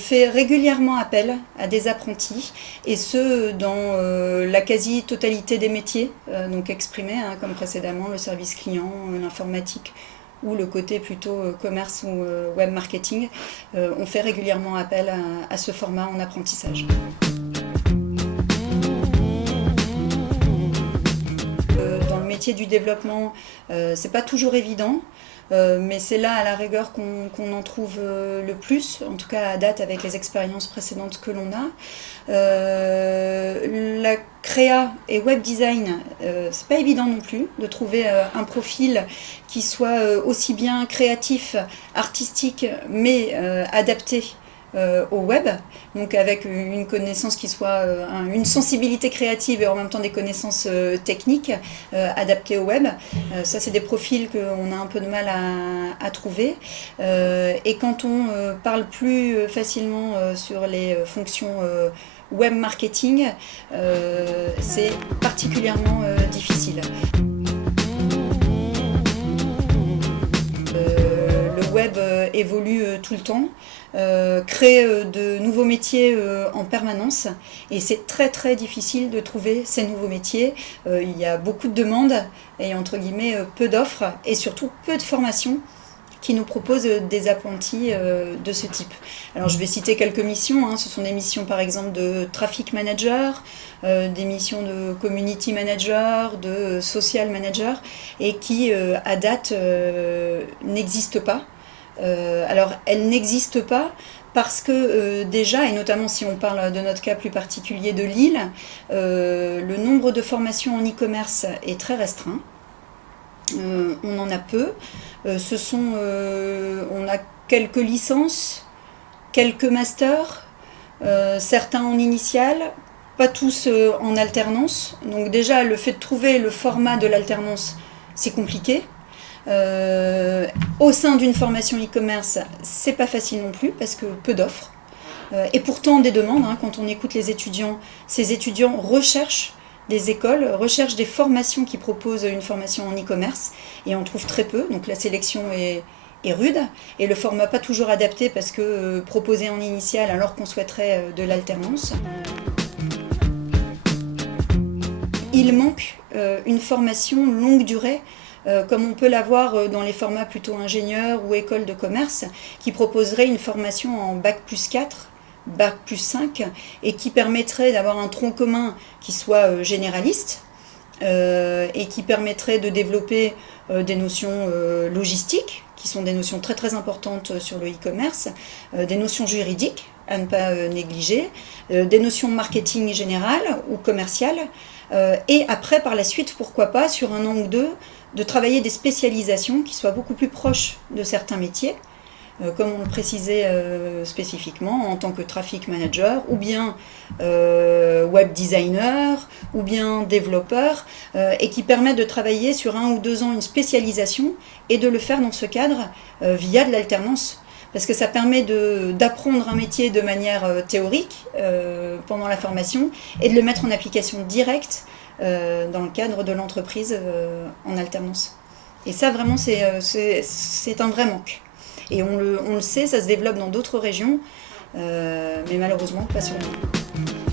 fait régulièrement appel à des apprentis, et ce dans la quasi-totalité des métiers, donc exprimés, hein, comme précédemment le service client, l'informatique ou le côté plutôt commerce ou web marketing. On fait régulièrement appel à ce format en apprentissage. Dans le métier du développement, c'est pas toujours évident. Mais c'est là à la rigueur qu'on en trouve le plus, en tout cas à date avec les expériences précédentes que l'on a. La créa et web design, c'est pas évident non plus de trouver un profil qui soit aussi bien créatif, artistique, mais adapté au web, donc avec une connaissance qui soit une sensibilité créative et en même temps des connaissances techniques adaptées au web. Ça, c'est des profils qu'on a un peu de mal à trouver. Et quand on parle plus facilement sur les fonctions web marketing, c'est particulièrement difficile. Le web évolue tout le temps, crée de nouveaux métiers en permanence, et c'est très difficile de trouver ces nouveaux métiers. Il y a beaucoup de demandes et entre guillemets peu d'offres, et surtout peu de formations qui nous proposent des apprentis de ce type. Alors je vais citer quelques missions, hein. Ce sont des missions par exemple de traffic manager, des missions de community manager, de social manager, et qui à date n'existent pas. Alors elles n'existent pas parce que déjà, et notamment si on parle de notre cas plus particulier de Lille, le nombre de formations en e-commerce est très restreint. On en a peu. On a quelques licences, quelques masters, certains en initiale, pas tous en alternance. Donc déjà, le fait de trouver le format de l'alternance, c'est compliqué. Au sein d'une formation e-commerce, c'est pas facile non plus parce que peu d'offres. Et pourtant des demandes, hein, quand on écoute les étudiants, ces étudiants recherchent des écoles, recherchent des formations qui proposent une formation en e-commerce, et on trouve très peu, donc la sélection est rude, et le format pas toujours adapté parce que proposé en initial alors qu'on souhaiterait de l'alternance. Il manque une formation longue durée, comme on peut l'avoir dans les formats plutôt ingénieurs ou écoles de commerce, qui proposerait une formation en Bac+4, Bac+5, et qui permettrait d'avoir un tronc commun qui soit généraliste, et qui permettrait de développer des notions logistiques, qui sont des notions très importantes sur le e-commerce, des notions juridiques à ne pas négliger, des notions marketing général ou commercial, et après par la suite, pourquoi pas, sur un an ou deux, de travailler des spécialisations qui soient beaucoup plus proches de certains métiers, comme on le précisait spécifiquement, en tant que traffic manager, ou bien web designer, ou bien développeur, et qui permettent de travailler sur 1 ou 2 ans une spécialisation, et de le faire dans ce cadre via de l'alternance. Parce que ça permet d'apprendre un métier de manière théorique pendant la formation, et de le mettre en application directe dans le cadre de l'entreprise en alternance. Et ça, vraiment, c'est un vrai manque. Et on le sait, ça se développe dans d'autres régions, mais malheureusement pas sur nous.